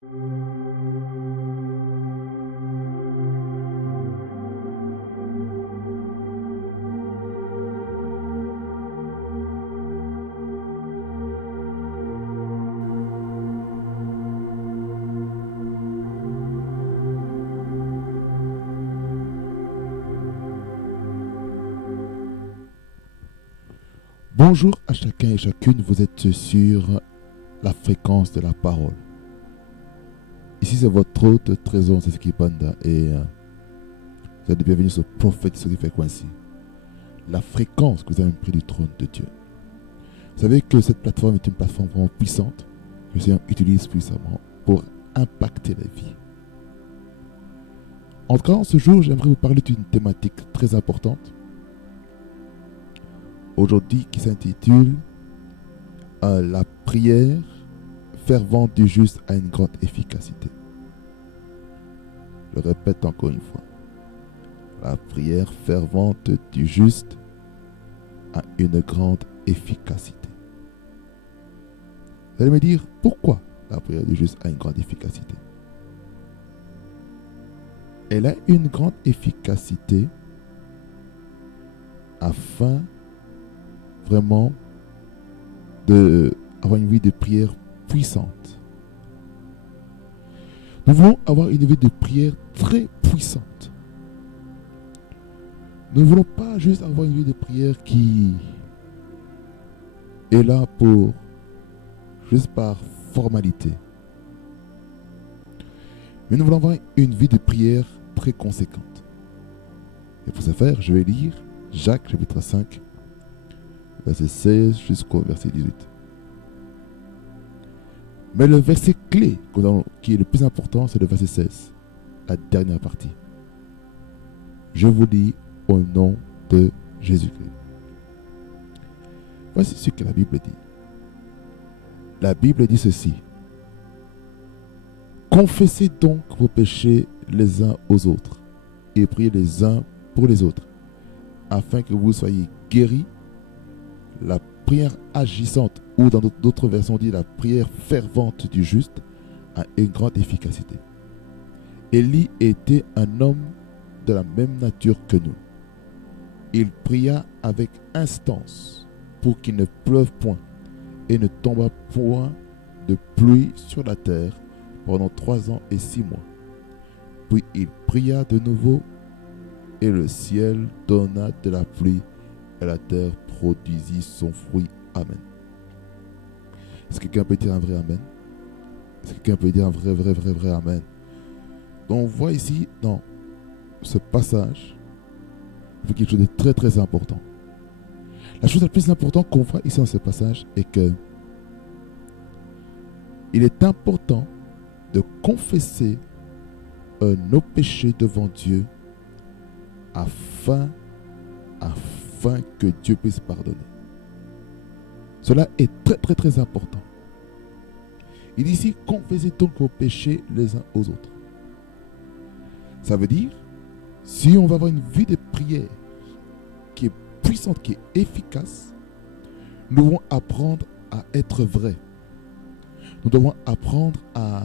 Bonjour à chacun et chacune, vous êtes sur la fréquence de la parole. Ici c'est votre hôte Trésor Sesiki Panda et vous êtes bienvenus sur Prophète Sesiki Frequency, la fréquence que vous avez pris du trône de Dieu. Vous savez que cette plateforme est une plateforme vraiment puissante que le Seigneur utilise puissamment pour impacter la vie. En tout cas, ce jour, j'aimerais vous parler d'une thématique très importante aujourd'hui qui s'intitule La prière fervente du juste a une grande efficacité. Je répète encore une fois. La prière fervente du juste a une grande efficacité. Vous allez me dire pourquoi la prière du juste a une grande efficacité. Elle a une grande efficacité afin vraiment d'avoir une vie de prière puissante. Nous voulons avoir une vie de prière très puissante. Nous ne voulons pas juste avoir une vie de prière qui est là pour juste par formalité. Mais nous voulons avoir une vie de prière très conséquente. Et pour ce faire, je vais lire Jacques chapitre 5, verset 16 jusqu'au verset 18. Mais le verset clé qui est le plus important, c'est le verset 16, la dernière partie. Je vous lis au nom de Jésus-Christ. Voici ce que la Bible dit. La Bible dit ceci. Confessez donc vos péchés les uns aux autres et priez les uns pour les autres, afin que vous soyez guéris. La prière agissante, ou dans d'autres versions dit la prière fervente du juste, a une grande efficacité. Élie était un homme de la même nature que nous. Il pria avec instance pour qu'il ne pleuve point et ne tomba point de pluie sur la terre pendant 3 ans et 6 mois. Puis il pria de nouveau et le ciel donna de la pluie et la terre produisit son fruit. Amen. Est-ce que quelqu'un peut dire un vrai Amen? Est-ce que quelqu'un peut dire un vrai Amen? Donc on voit ici dans ce passage quelque chose de très important. La chose la plus importante qu'on voit ici dans ce passage est que il est important de confesser nos péchés devant Dieu afin que Dieu puisse pardonner. Cela est très important. Il dit ici, confessez donc vos péchés les uns aux autres. Ça veut dire, si on va avoir une vie de prière qui est puissante, qui est efficace, nous devons apprendre à être vrais. Nous devons apprendre à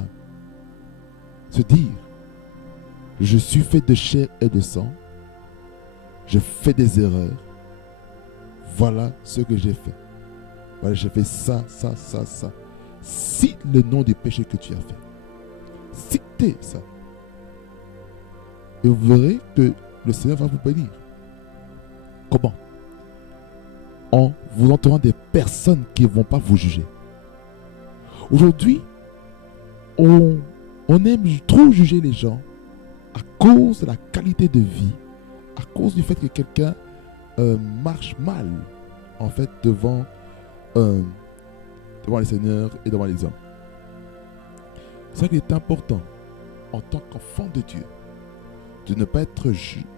se dire, je suis fait de chair et de sang, je fais des erreurs, voilà ce que j'ai fait. Voilà, j'ai fait ça. Cite le nom du péché que tu as fait. Citez ça. Et vous verrez que le Seigneur va vous bénir. Comment? En vous entourant des personnes qui ne vont pas vous juger. Aujourd'hui, on aime trop juger les gens à cause de la qualité de vie, à cause du fait que quelqu'un marche mal, en fait, devant les seigneurs et devant les hommes. C'est ça qu'il est important, en tant qu'enfant de Dieu, de ne pas être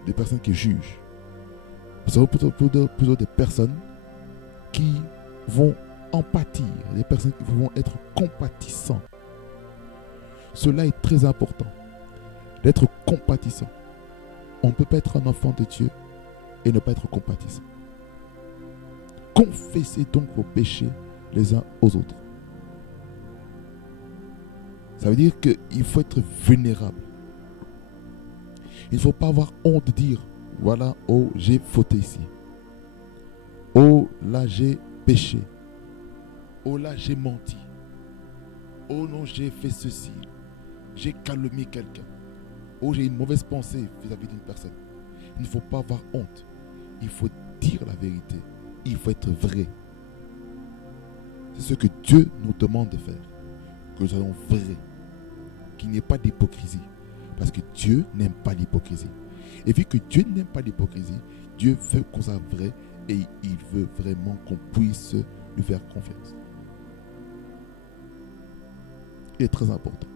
des personnes qui jugent. Nous serons plutôt des personnes qui vont empathir, des personnes qui vont être compatissants. Cela est très important, d'être compatissant. On ne peut pas être un enfant de Dieu et ne pas être compatissant. Confessez donc vos péchés les uns aux autres. Ça veut dire qu'il faut être vulnérable. Il ne faut pas avoir honte de dire, voilà, oh, j'ai fauté ici. Oh, là, j'ai péché. Oh, là, j'ai menti. Oh non, j'ai fait ceci. J'ai calomnié quelqu'un. Oh, j'ai une mauvaise pensée vis-à-vis d'une personne. Il ne faut pas avoir honte. Il faut dire la vérité. Il faut être vrai. C'est ce que Dieu nous demande de faire. Que nous soyons vrais. Qu'il n'y ait pas d'hypocrisie. Parce que Dieu n'aime pas l'hypocrisie. Et vu que Dieu n'aime pas l'hypocrisie, Dieu veut qu'on soit vrai et il veut vraiment qu'on puisse lui faire confiance. Il est très important.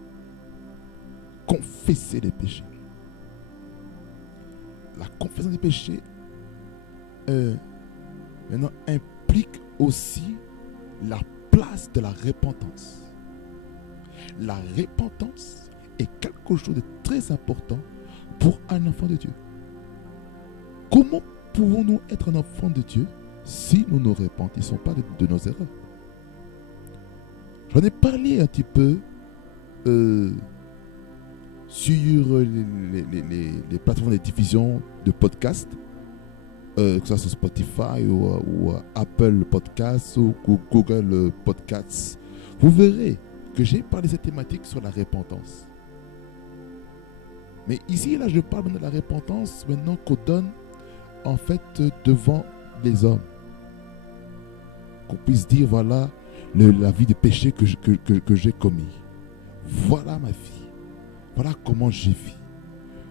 Confesser les péchés. La confession des péchés maintenant implique aussi la place de la repentance. La repentance est quelque chose de très important pour un enfant de Dieu. Comment pouvons-nous être un enfant de Dieu si nous ne repentissons pas de nos erreurs? J'en ai parlé un petit peu sur les plateformes de diffusion de podcasts, que ce soit sur Spotify ou Apple Podcasts ou Google Podcasts. Vous verrez que j'ai parlé de cette thématique sur la repentance. Mais ici, là, je parle maintenant de la repentance maintenant qu'on donne en fait devant les hommes. Qu'on puisse dire, voilà la vie de péché que j'ai commis. Voilà ma vie. Voilà comment j'ai vécu.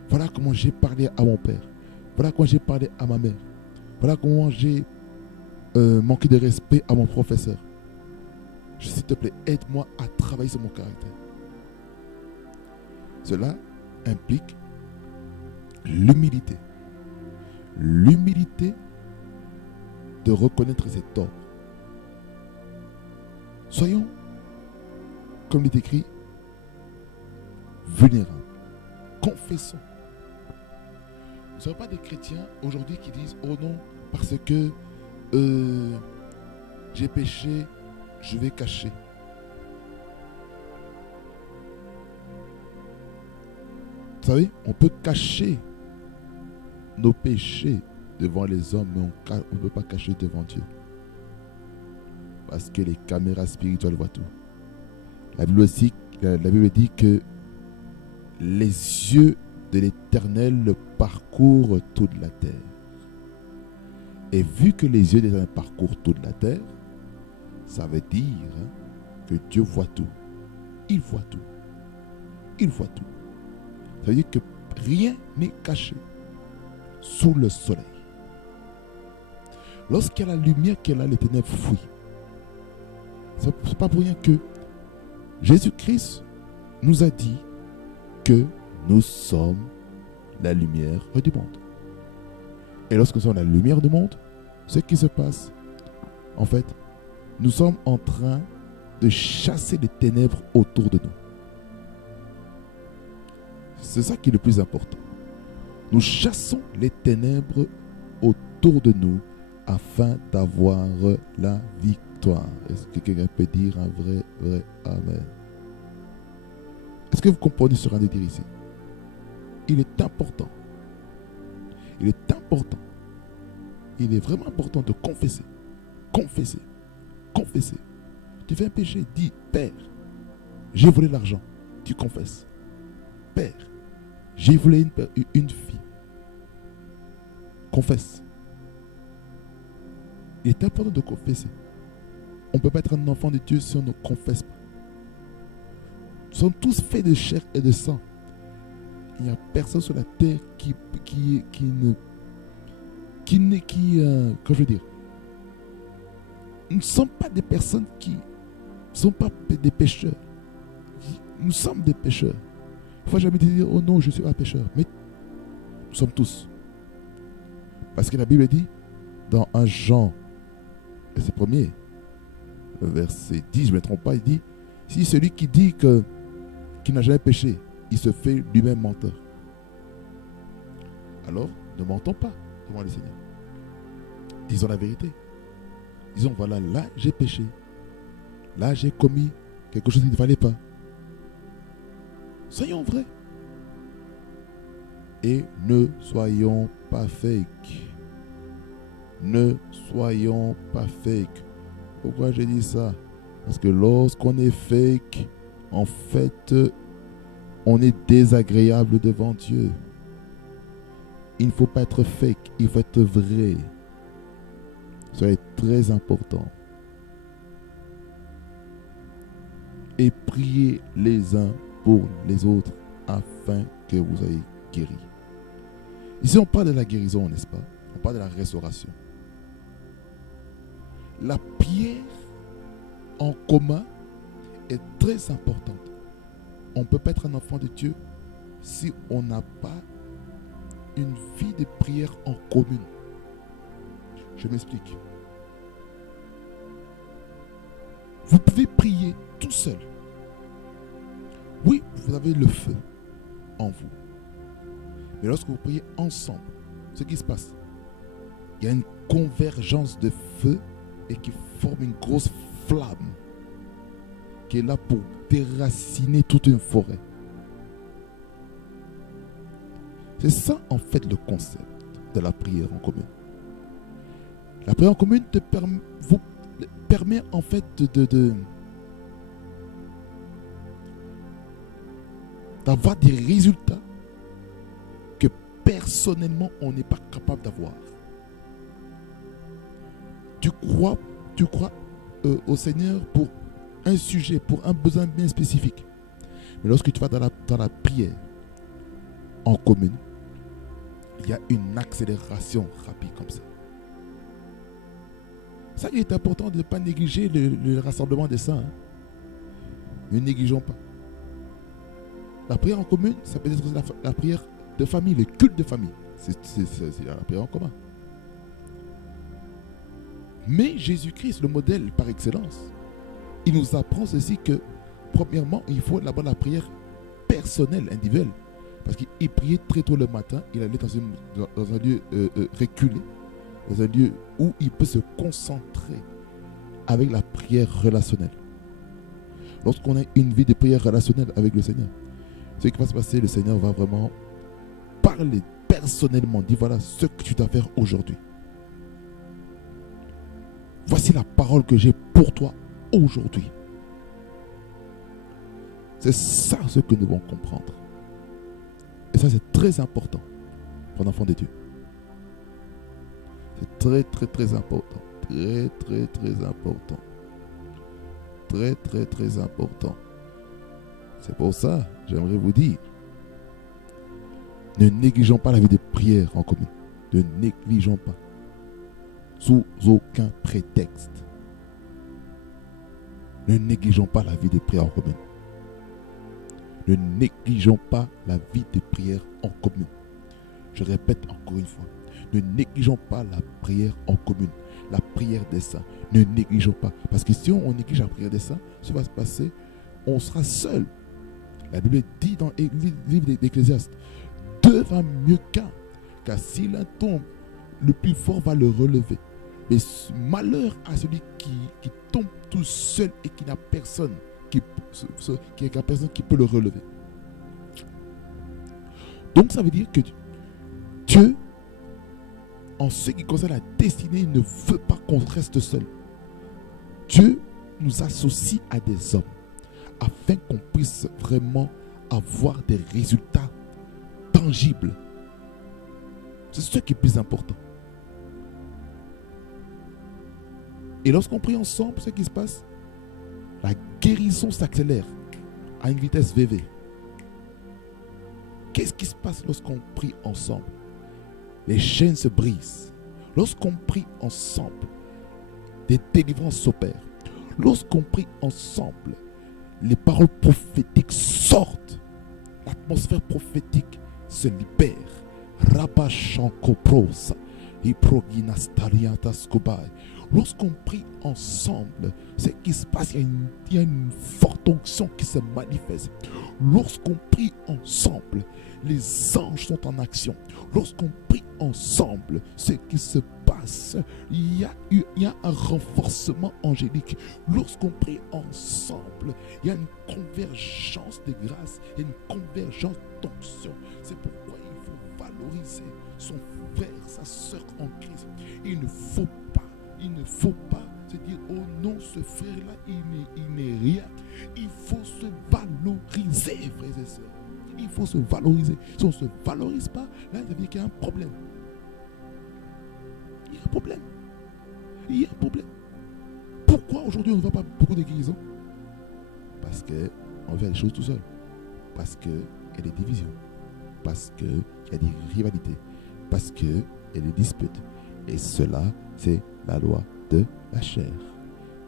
Voilà comment j'ai parlé à mon père. Voilà comment j'ai parlé à ma mère. Voilà comment j'ai manqué de respect à mon professeur. S'il te plaît, aide-moi à travailler sur mon caractère. Cela implique l'humilité. L'humilité de reconnaître ses torts. Soyons, comme il est écrit, vulnérables. Confessons. Nous ne sommes pas des chrétiens aujourd'hui qui disent, oh non, parce que j'ai péché, je vais cacher. Vous savez, on peut cacher nos péchés devant les hommes, mais on ne peut pas cacher devant Dieu. Parce que les caméras spirituelles voient tout. La Bible dit que les yeux de l'Éternel parcourent toute la terre. Et vu que les yeux de l'Éternel parcourent toute la terre, ça veut dire que Dieu voit tout. Il voit tout. Il voit tout. Ça veut dire que rien n'est caché sous le soleil. Lorsqu'il y a la lumière qui est là, les ténèbres fuient. Ce n'est pas pour rien que Jésus-Christ nous a dit que nous sommes la lumière du monde. Et lorsque nous sommes la lumière du monde, ce qui se passe, en fait, nous sommes en train de chasser les ténèbres autour de nous. C'est ça qui est le plus important. Nous chassons les ténèbres autour de nous afin d'avoir la victoire. Est-ce que quelqu'un peut dire un vrai Amen? Est-ce que vous comprenez ce que je viens de dire ici? Il est important. Il est important. Il est vraiment important de confesser. Confesser. Confesser. Tu fais un péché, dis, Père, j'ai volé l'argent. Tu confesses. Père, j'ai volé une fille. Confesse. Il est important de confesser. On ne peut pas être un enfant de Dieu si on ne confesse pas. Nous sommes tous faits de chair et de sang. Il n'y a personne sur la terre comment je veux dire, nous ne sommes pas des personnes qui ne sont pas des pécheurs. Nous sommes des pécheurs. Il ne faut jamais dire, oh non, je ne suis pas pécheur. Mais nous sommes tous. Parce que la Bible dit, dans 1 Jean, verset 1er, verset 10, je ne me trompe pas, il dit, si celui qui dit qu'il n'a jamais péché, il se fait lui-même menteur. Alors, ne mentons pas devant le Seigneur. Disons la vérité. Disons, voilà, là j'ai péché. Là j'ai commis quelque chose qui ne fallait pas. Soyons vrais. Et ne soyons pas fake. Ne soyons pas fake. Pourquoi je dis ça? Parce que lorsqu'on est fake, en fait, on est désagréable devant Dieu. Il ne faut pas être fake, il faut être vrai. Ça est très important. Et priez les uns pour les autres afin que vous soyez guéris. Ici, on parle de la guérison, n'est-ce pas? On parle de la restauration. La prière en commun est très importante. On ne peut pas être un enfant de Dieu si on n'a pas une vie de prière en commune. Je m'explique. Vous pouvez prier tout seul. Oui, vous avez le feu en vous. Mais lorsque vous priez ensemble, ce qui se passe, il y a une convergence de feu et qui forme une grosse flamme qui est là pour déraciner toute une forêt. C'est ça en fait le concept de la prière en commun. La prière en commune vous permet en fait d'avoir des résultats que personnellement on n'est pas capable d'avoir. Tu crois au Seigneur pour un sujet, pour un besoin bien spécifique. Mais lorsque tu vas dans la prière en commune, il y a une accélération rapide comme ça. Ça, il est important de ne pas négliger le rassemblement des saints. Ne négligeons pas. La prière en commune, ça peut être la prière de famille, le culte de famille. C'est la prière en commun. Mais Jésus-Christ, le modèle par excellence, il nous apprend ceci que, premièrement, il faut d'abord la prière personnelle, individuelle. Parce qu'il priait très tôt le matin, il allait dans un lieu reculé, dans un lieu où il peut se concentrer avec la prière relationnelle. Lorsqu'on a une vie de prière relationnelle avec le Seigneur, ce qui va se passer, le Seigneur va vraiment parler personnellement, dire voilà ce que tu dois faire aujourd'hui. Voici la parole que j'ai pour toi aujourd'hui. C'est ça ce que nous devons comprendre. Et ça, c'est très important pour un enfant de Dieu. C'est très, très, très important. Très, très, très important. Très, très, très important. C'est pour ça, j'aimerais vous dire, ne négligeons pas la vie de prière en commun. Ne négligeons pas. Sous aucun prétexte. Ne négligeons pas la vie de prière en commun. Ne négligeons pas la vie de prière en commun. Je répète encore une fois. Ne négligeons pas la prière en commune. La prière des saints. Ne négligeons pas. Parce que si on néglige la prière des saints, ce qui va se passer, on sera seul. La Bible dit dans le livre d'Ecclésiaste, deux va mieux qu'un. Car si l'un tombe, le plus fort va le relever. Mais malheur à celui qui tombe tout seul et qui n'a personne qui peut le relever. Donc ça veut dire que Dieu, en ce qui concerne la destinée, ne veut pas qu'on reste seul. Dieu nous associe à des hommes afin qu'on puisse vraiment avoir des résultats tangibles. C'est ce qui est plus important. Et lorsqu'on prie ensemble, ce qui se passe, la guérison s'accélère à une vitesse VV. Qu'est-ce qui se passe lorsqu'on prie ensemble? Les chaînes se brisent. Lorsqu'on prie ensemble, des délivrances s'opèrent. Lorsqu'on prie ensemble, les paroles prophétiques sortent. L'atmosphère prophétique se libère. Rabashankoprosa, Iproginastariantaskobai. Lorsqu'on prie ensemble, ce qui se passe, il y a une forte onction qui se manifeste. Lorsqu'on prie ensemble, les anges sont en action. Lorsqu'on prie ensemble, ce qui se passe, passe, il y a un renforcement angélique. Lorsqu'on prie ensemble, il y a une convergence de grâce, il y a une convergence d'onction. C'est pourquoi il faut valoriser son frère, sa soeur en Christ. Il ne faut pas se dire, oh non, ce frère-là, il n'est rien. Il faut se valoriser, frères et sœurs. Il faut se valoriser. Si on ne se valorise pas, là, ça veut dire qu'il y a un problème. Il y a un problème. Il y a un problème. Pourquoi aujourd'hui on ne voit pas beaucoup de guérisons? Parce qu'on fait les choses tout seul. Parce qu'il y a des divisions. Parce qu'il y a des rivalités. Parce qu'il y a des disputes. Et cela, c'est la loi de la chair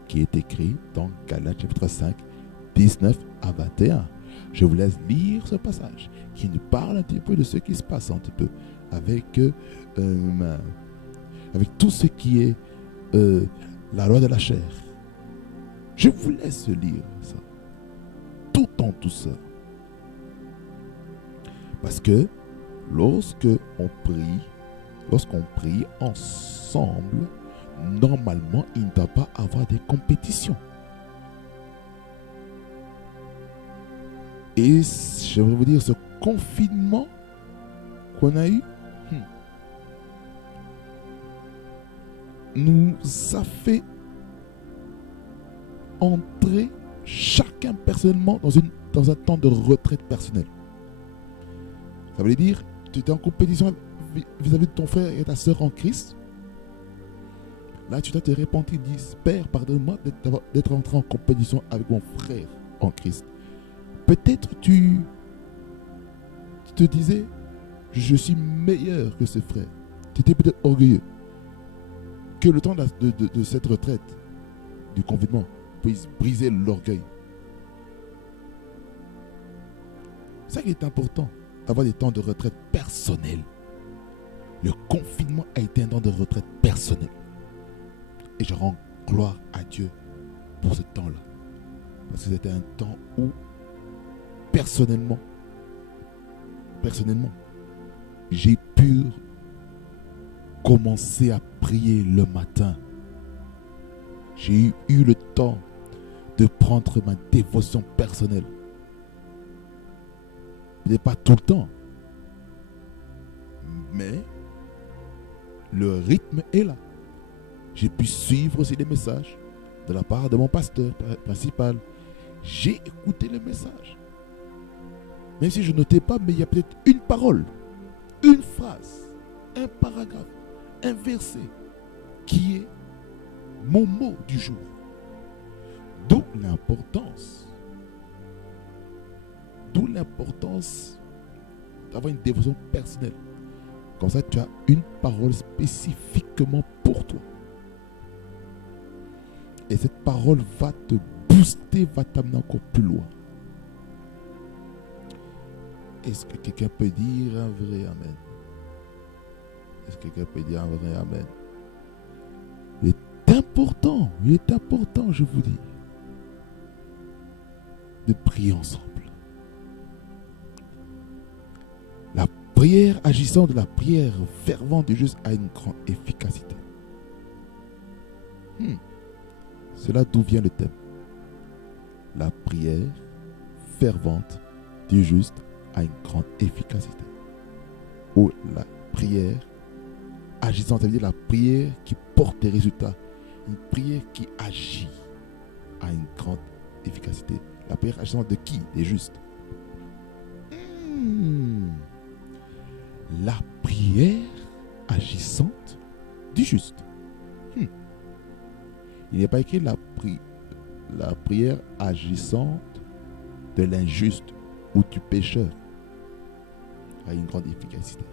qui est écrit dans Galates chapitre 5, 19 à 21. Je vous laisse lire ce passage qui nous parle un petit peu de ce qui se passe un petit peu avec tout ce qui est la loi de la chair. Je vous laisse lire ça tout en douceur. Parce que lorsqu'on prie ensemble, normalement, il ne doit pas avoir des compétitions. Et j'aimerais vous dire, ce confinement qu'on a eu nous a fait entrer chacun personnellement dans un temps de retraite personnelle. Ça veut dire, tu étais en compétition vis-à-vis de ton frère et ta soeur en Christ. Là, tu dois te repentir, dis, Père, pardonne-moi d'être entré en compétition avec mon frère en Christ. Peut-être tu te disais, je suis meilleur que ce frère. Tu étais peut-être orgueilleux. Que le temps de cette retraite, du confinement, puisse briser l'orgueil. C'est ça qui est important, d'avoir des temps de retraite personnels. Le confinement a été un temps de retraite personnel. Et je rends gloire à Dieu pour ce temps-là. Parce que c'était un temps où, personnellement, j'ai pu commencer à prier le matin. J'ai eu le temps de prendre ma dévotion personnelle. Ce n'est pas tout le temps. Mais le rythme est là. J'ai pu suivre aussi les messages de la part de mon pasteur principal. J'ai écouté le message. Même si je ne notais pas, mais il y a peut-être une parole, une phrase, un paragraphe, un verset qui est mon mot du jour. D'où l'importance d'avoir une dévotion personnelle. Comme ça, tu as une parole spécifiquement pour toi. Et cette parole va te booster, va t'amener encore plus loin. Est-ce que quelqu'un peut dire un vrai amen? Est-ce que quelqu'un peut dire un vrai amen? Il est important, je vous dis, de prier ensemble. La prière agissante de la prière fervente du juste a une grande efficacité. C'est là d'où vient le thème. La prière fervente du juste a une grande efficacité. Ou la prière agissante, ça veut dire la prière qui porte des résultats. Une prière qui agit a une grande efficacité. La prière agissante de qui? Des justes. La prière agissante du juste. Il n'est pas écrit la prière agissante de l'injuste ou du pécheur a une grande efficacité.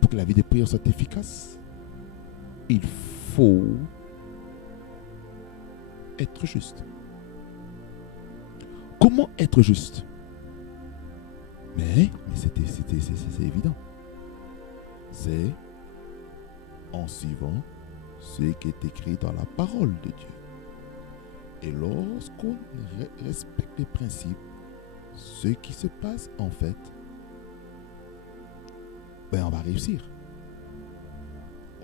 Pour que la vie de prière soit efficace, il faut être juste. Comment être juste? Mais c'est évident. C'est en suivant ce qui est écrit dans la parole de Dieu. Et lorsqu'on respecte les principes, ce qui se passe en fait, on va réussir.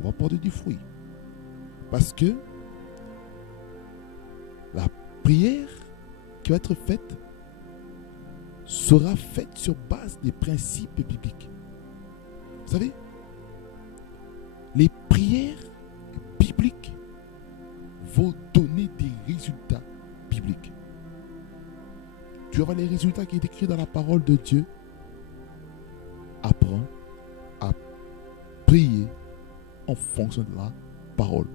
on va porter du fruit. Parce que la prière qui va être faite sera faite sur base des principes bibliques. Vous savez, les prières bibliques vont donner des résultats bibliques. Tu vas voir les résultats qui sont écrits dans la parole de Dieu. Apprends à prier en fonction de la parole.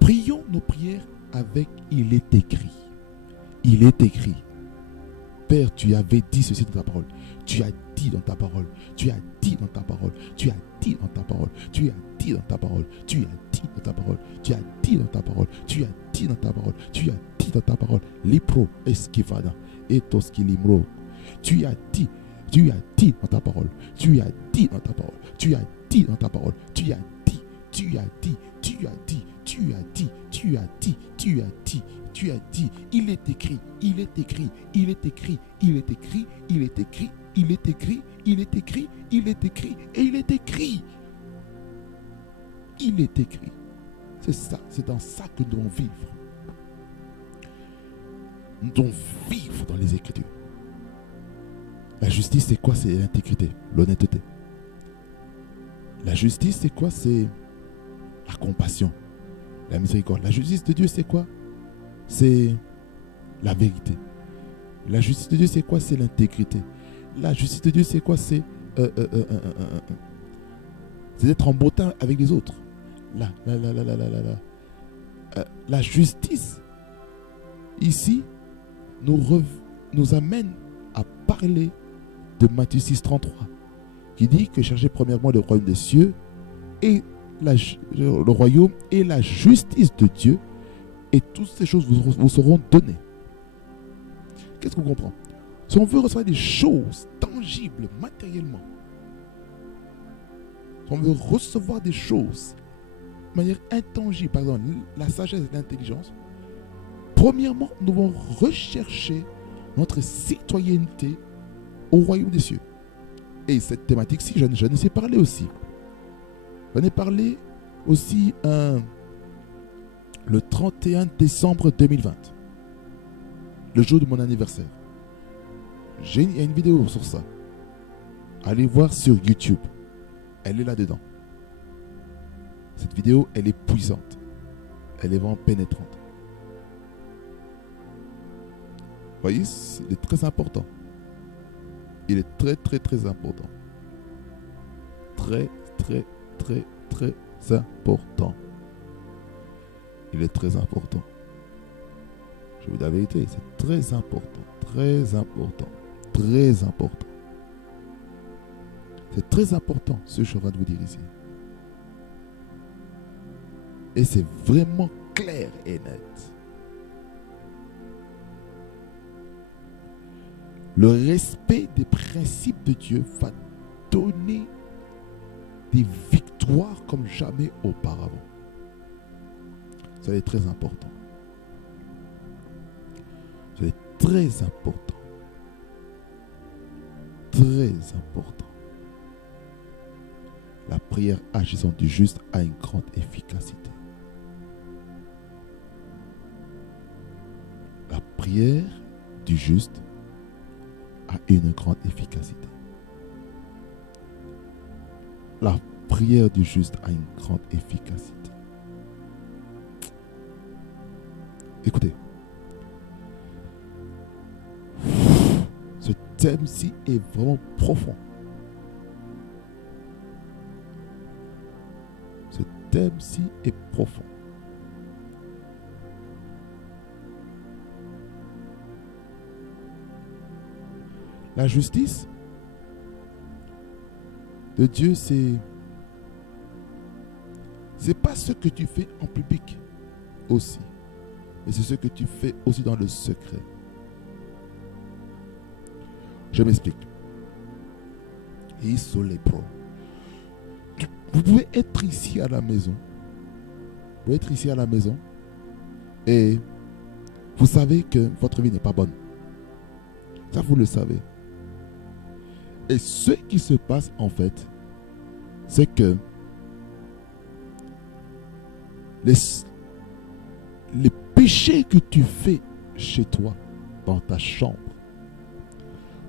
Prions nos prières avec il est écrit. Il est écrit. Père, tu avais dit ceci dans ta parole. Tu as dit dans ta parole. Tu as dit dans ta parole. Tu as dit dans ta parole. Tu as dit dans ta parole. Tu as dit dans ta parole. Tu as dit dans ta parole. Tu as dit dans ta parole. Tu as dit dans ta parole. Lipro esquivada et toskilimro. Tu as dit dans ta parole. Tu as dit dans ta parole. Tu as dit dans ta parole. Tu as dit. Tu as dit. Tu as dit. Tu as dit. Tu as dit. Tu as dit. Tu as dit, il est écrit, il est écrit, il est écrit, il est écrit, il est écrit, il est écrit, il est écrit, il est écrit, et il est écrit. Il est écrit. C'est ça, c'est dans ça que nous devons vivre. Nous devons vivre dans les Écritures. La justice, c'est quoi? C'est l'intégrité, l'honnêteté. La justice, c'est quoi? C'est la compassion, la miséricorde. La justice de Dieu, c'est quoi? C'est la vérité. La justice de Dieu, c'est quoi? C'est l'intégrité. La justice de Dieu, c'est quoi? C'est d'être en bon temps avec les autres. La justice, ici, nous amène à parler de Matthieu 6,33, qui dit que cherchez premièrement le royaume des cieux et le royaume et la justice de Dieu, et toutes ces choses vous seront données. Qu'est-ce qu'on comprend? Si on veut recevoir des choses tangibles, matériellement, si on veut recevoir des choses de manière intangible, par exemple la sagesse et l'intelligence, premièrement, nous devons rechercher notre citoyenneté au royaume des cieux. Et cette thématique-ci, j'en ai parlé aussi. J'en ai parlé aussi le 31 décembre 2020, le jour de mon anniversaire. Il y a une vidéo sur ça. Allez voir sur YouTube. Elle est là-dedans. Cette vidéo, elle est puissante. Elle est vraiment pénétrante. Vous voyez, il est très important. Il est très, très, très important. Très, très, très, très important. Il est très important. Je vous dis la vérité, c'est très important. Très important. Très important. C'est très important ce que je suis en train de vous dire ici. Et c'est vraiment clair et net. Le respect des principes de Dieu va donner des victoires comme jamais auparavant. Ça est très important. C'est très important. Très important. La prière agissant du juste a une grande efficacité. La prière du juste a une grande efficacité. La prière du juste a une grande efficacité. Écoutez, ce thème-ci est vraiment profond. Ce thème-ci est profond. La justice de Dieu, c'est pas ce que tu fais en public aussi, mais c'est ce que tu fais aussi dans le secret. Je m'explique. Vous pouvez être ici à la maison. Vous pouvez être ici à la maison et vous savez que votre vie n'est pas bonne. Ça, vous le savez. Et ce qui se passe, en fait, c'est que les péchés que tu fais chez toi, dans ta chambre,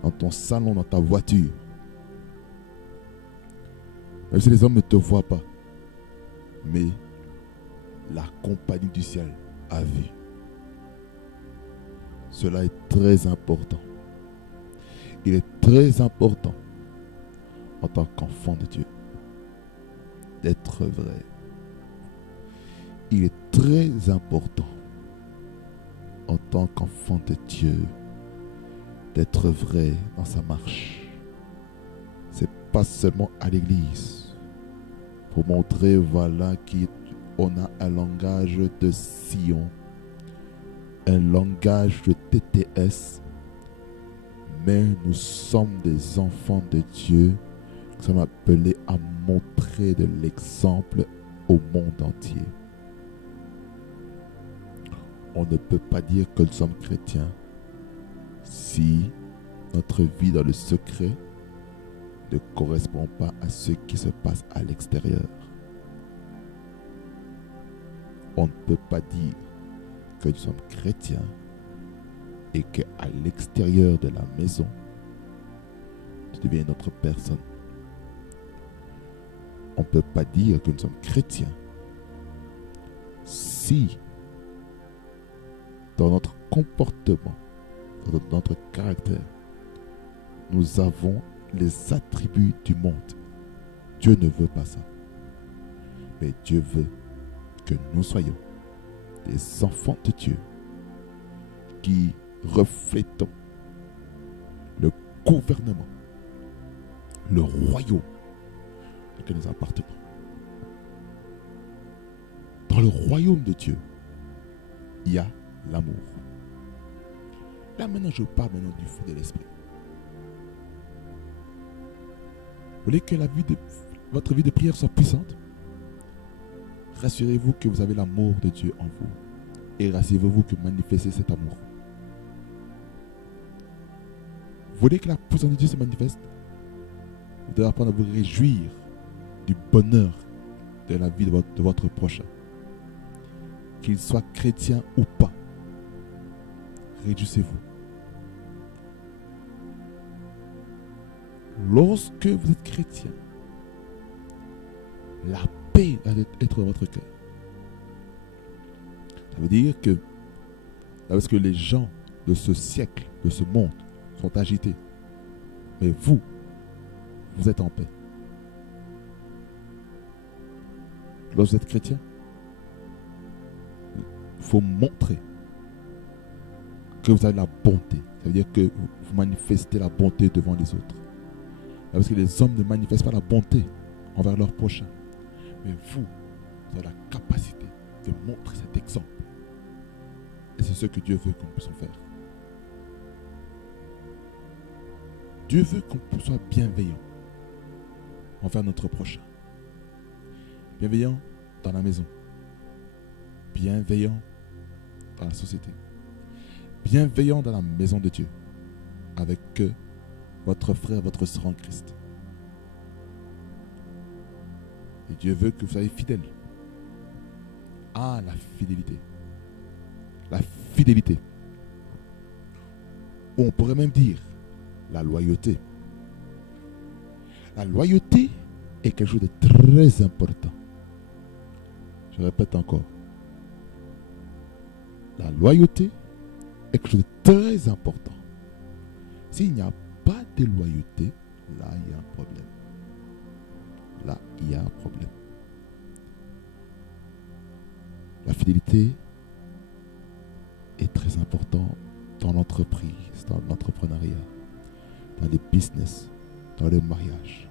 dans ton salon, dans ta voiture, même si les hommes ne te voient pas, mais la compagnie du ciel a vu. Cela est très important. Il est très important en tant qu'enfant de Dieu d'être vrai. Il est très important en tant qu'enfant de Dieu d'être vrai dans sa marche. C'est pas seulement à l'église pour montrer voilà qu'on a un langage de Sion, un langage de TTS, mais nous sommes des enfants de Dieu. Nous sommes appelés à montrer de l'exemple au monde entier. On ne peut pas dire que nous sommes chrétiens si notre vie dans le secret ne correspond pas à ce qui se passe à l'extérieur. On ne peut pas dire que nous sommes chrétiens et qu'à l'extérieur de la maison, tu deviens une autre personne. On ne peut pas dire que nous sommes chrétiens si dans notre comportement, dans notre caractère, nous avons les attributs du monde. Dieu ne veut pas ça. Mais Dieu veut que nous soyons des enfants de Dieu qui reflétons le gouvernement, le royaume auquel nous appartenons. Dans le royaume de Dieu, il y a l'amour. Là maintenant, je parle maintenant du fruit de l'esprit. Vous voulez que votre vie de prière soit puissante? Rassurez-vous que vous avez l'amour de Dieu en vous. Et rassurez-vous que manifestez cet amour. Vous voulez que la puissance de Dieu se manifeste? Vous devez apprendre à vous réjouir du bonheur de la vie de votre prochain. Qu'il soit chrétien ou pas. Réjouissez-vous. Lorsque vous êtes chrétien, la paix va être dans votre cœur. Ça veut dire que, parce que les gens de ce siècle, de ce monde, sont agités. Mais vous êtes en paix. Lorsque vous êtes chrétien, il faut montrer que vous avez la bonté. Ça veut dire que vous manifestez la bonté devant les autres. Parce que les hommes ne manifestent pas la bonté envers leurs prochains. Mais vous avez la capacité de montrer cet exemple. Et c'est ce que Dieu veut que nous puissions faire. Dieu veut qu'on soit bienveillant envers notre prochain. Bienveillant dans la maison. Bienveillant dans la société. Bienveillant dans la maison de Dieu. Avec votre frère, votre sœur en Christ. Et Dieu veut que vous soyez fidèles. Ah, la fidélité. La fidélité. On pourrait même dire la loyauté. La loyauté est quelque chose de très important. Je répète encore. La loyauté est quelque chose de très important. S'il n'y a pas de loyauté, là, il y a un problème. Là, il y a un problème. La fidélité est très importante dans l'entreprise, dans l'entrepreneuriat, dans les business, dans le mariage,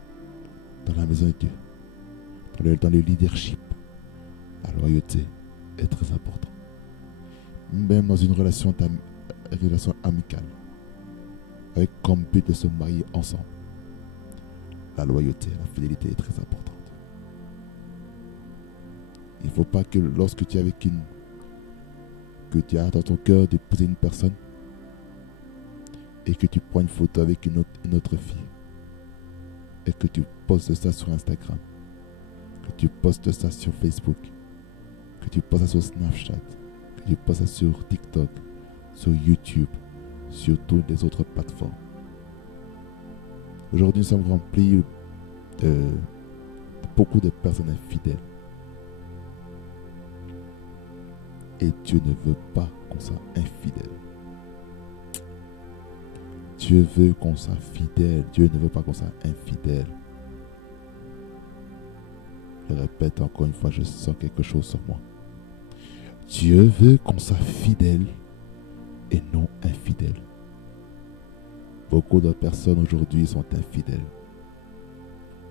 dans la maison de Dieu, dans le leadership. La loyauté est très importante. Même dans une relation amicale, avec comme but de se marier ensemble. La loyauté, la fidélité est très importante. Il ne faut pas que lorsque tu es avec que tu as dans ton cœur d'épouser une personne et que tu prends une photo avec une autre fille et que tu postes ça sur Instagram que tu postes ça sur Facebook, que tu postes ça sur Snapchat, que tu postes ça sur TikTok, sur YouTube, sur toutes les autres plateformes. Aujourd'hui, nous sommes remplis de beaucoup de personnes infidèles. Et Dieu ne veut pas qu'on soit infidèle. Dieu veut qu'on soit fidèle. Dieu ne veut pas qu'on soit infidèle. Je répète encore une fois, je sens quelque chose sur moi. Dieu veut qu'on soit fidèle et non infidèle. Beaucoup de personnes aujourd'hui sont infidèles.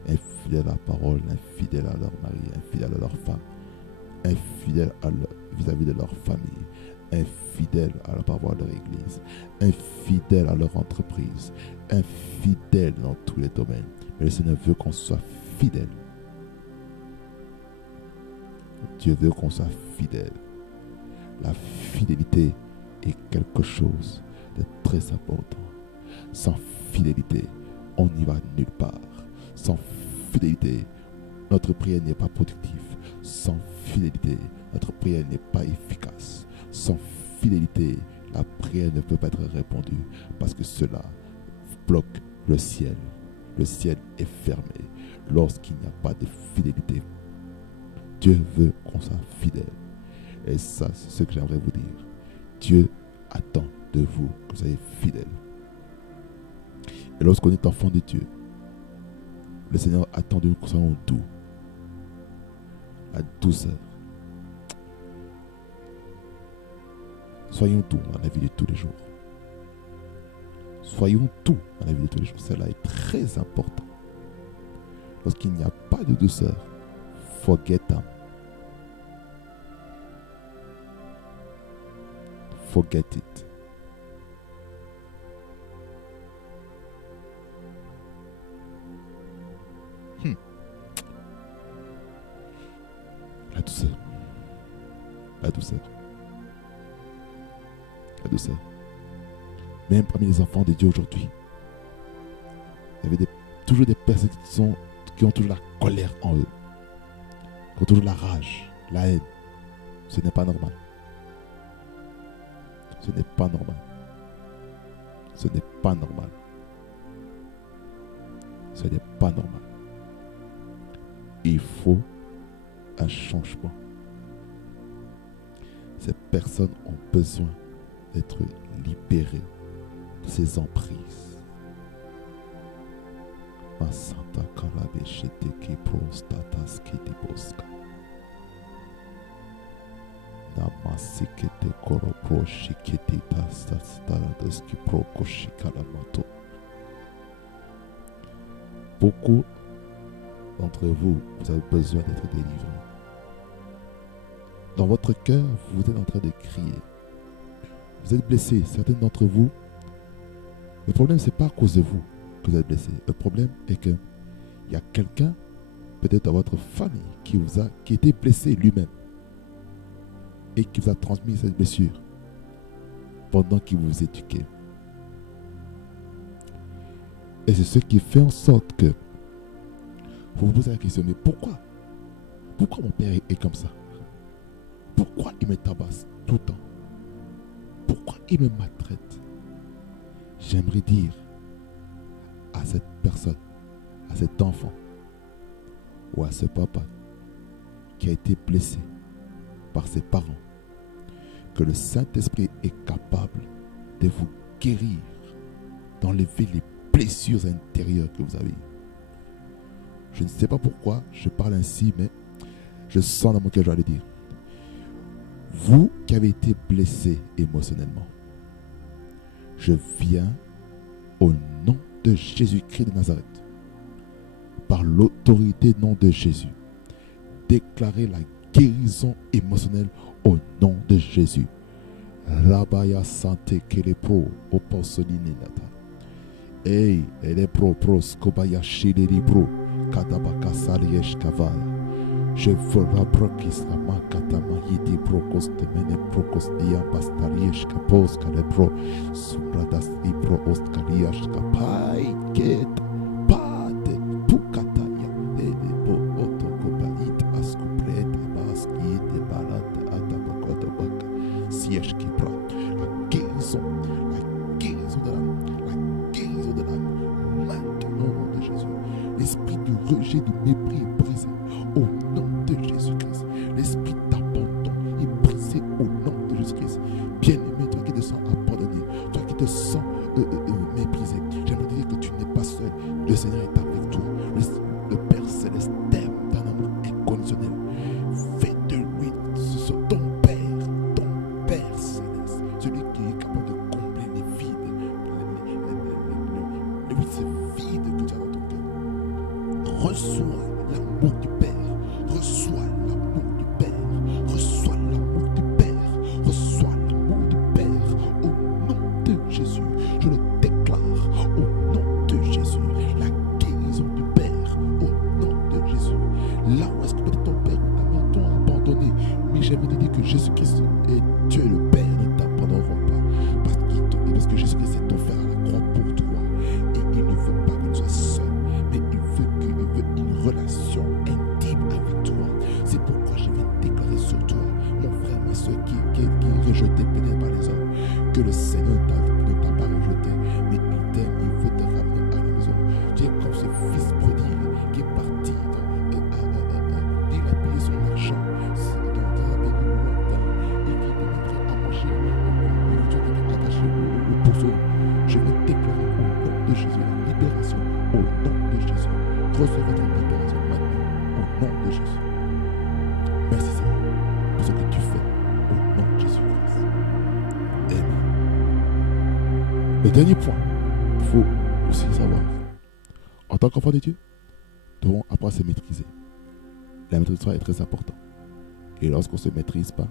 Infidèles à la parole, infidèles à leur mari, infidèles à leur femme, infidèles vis-à-vis de leur famille, infidèles à la parole de leur église, infidèles à leur entreprise, infidèles dans tous les domaines. Mais le Seigneur veut qu'on soit fidèle. Dieu veut qu'on soit fidèle. La fidélité est quelque chose de très important. Sans fidélité, on n'y va nulle part. Sans fidélité, notre prière n'est pas productive. Sans fidélité, notre prière n'est pas efficace. Sans fidélité, la prière ne peut pas être répondue parce que cela bloque le ciel. Le ciel est fermé lorsqu'il n'y a pas de fidélité. Dieu veut qu'on soit fidèle. Et ça, c'est ce que j'aimerais vous dire. Dieu attend de vous que vous soyez fidèles. Et lorsqu'on est enfant de Dieu, le Seigneur attend de nous que nous soyons doux. La douceur. Soyons doux dans la vie de tous les jours. Soyons doux dans la vie de tous les jours. Cela est très important. Lorsqu'il n'y a pas de douceur, forget them. Forget it. La douceur. La douceur. La douceur. Même parmi les enfants de Dieu aujourd'hui, il y avait toujours des personnes qui ont toujours la colère en eux, qui ont toujours la rage, la haine. Ce n'est pas normal. Ce n'est pas normal. Ce n'est pas normal. Ce n'est pas normal. Il faut un changement. Ces personnes ont besoin d'être libérées de ces emprises. Ma santa kalabe shete ki prostatas ki diboska. Namasikete koropo shikete tastas ki proko shikalamato. Beaucoup d'entre vous, vous avez besoin d'être délivrés. Dans votre cœur, vous êtes en train de crier. Vous êtes blessés. Certains d'entre vous, le problème, ce n'est pas à cause de vous que vous êtes blessés. Le problème est qu'il y a quelqu'un, peut-être dans votre famille, qui était blessé lui-même et qui vous a transmis cette blessure pendant qu'il vous éduquait. Et c'est ce qui fait en sorte que vous vous posez la question, mais pourquoi? Pourquoi mon père est comme ça? Pourquoi il me tabasse tout le temps? Pourquoi il me maltraite? J'aimerais dire à cette personne, à cet enfant ou à ce papa qui a été blessé par ses parents, que le Saint-Esprit est capable de vous guérir, d'enlever les blessures intérieures que vous avez. Je ne sais pas pourquoi je parle ainsi, mais je sens dans mon cœur, je dois le dire. Vous qui avez été blessé émotionnellement, je viens au nom de Jésus-Christ de Nazareth, par l'autorité du nom de Jésus, déclarer la guérison émotionnelle au nom de Jésus. Rabaya santé kele pro oposoline nata. Hey, ele pro skobaya shileli pro kadabaka saliesh kavaya. Je ferai prokis la makatama yidi prokos de mene prokos dia pastaliesh kapos kale pro subradas i pro ostkaliash kapai ket pate pukataya ele po otokobai rejet, de mépris est brisé au nom de Jésus-Christ. L'esprit d'abandon est brisé au nom de Jésus-Christ. Bien-aimé, toi qui te sens abandonné, toi qui te sens méprisé, j'aimerais te dire que tu n'es pas seul. Le Seigneur est avec toi. Le Père Céleste t'aime d'un amour inconditionnel. Fais de lui ton Père Céleste, celui qui est capable de combler les vides, ces vides que tu as dans ton cœur. Reçois l'amour du Père. Reçois l'amour du Père. Reçois l'amour du Père. Reçois l'amour du Père. Au nom de Jésus, je le déclare. Au nom de Jésus, la guérison du Père. Au nom de Jésus. Là où est-ce que peut-être ton Père ou ta mère t'ont abandonné, mais j'aimerais te dire que Jésus-Christ et Dieu le Père ne t'abandonneront pas. Parce que Jésus-Christ est offert à la croix pour toi. Et il ne veut pas que tu sois seul, mais il veut une relation intime avec toi. C'est pourquoi je vais déclarer sur toi, mon frère, ma soeur, qui est rejeté peut-être par les hommes, que le Seigneur ne t'a pas rejeté, mais il t'aime, il veut te ramener à la maison. Tu es comme ce fils prodigue qui est parti dilapider son argent dans un pays lointain et qui était prêt à manger une nourriture qui était attachée au pourceau. Je vais déclarer au nom de Jésus la libération, au nom de Jésus. Recevez votre libération maintenant, au nom de Jésus. Merci Seigneur pour ce que tu fais, au nom de Jésus-Christ. Amen. Le dernier point, il faut aussi savoir, en tant qu'enfant de Dieu, nous devons apprendre à se maîtriser. La maîtrise de soi est très importante. Et lorsqu'on ne se maîtrise pas,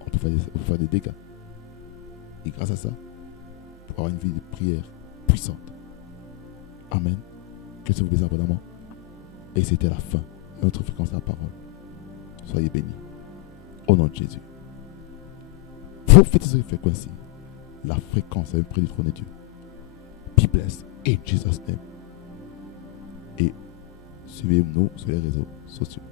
on peut faire des dégâts. Et grâce à ça, pour avoir une vie de prière puissante. Amen. Que Dieu vous bénisse abondamment. Et c'était la fin de notre fréquence à la parole. Soyez bénis. Au nom de Jésus. Prophétisez cette fréquence. La fréquence est près du trône de Dieu. Be blessed in Jesus' name. Et suivez-nous sur les réseaux sociaux.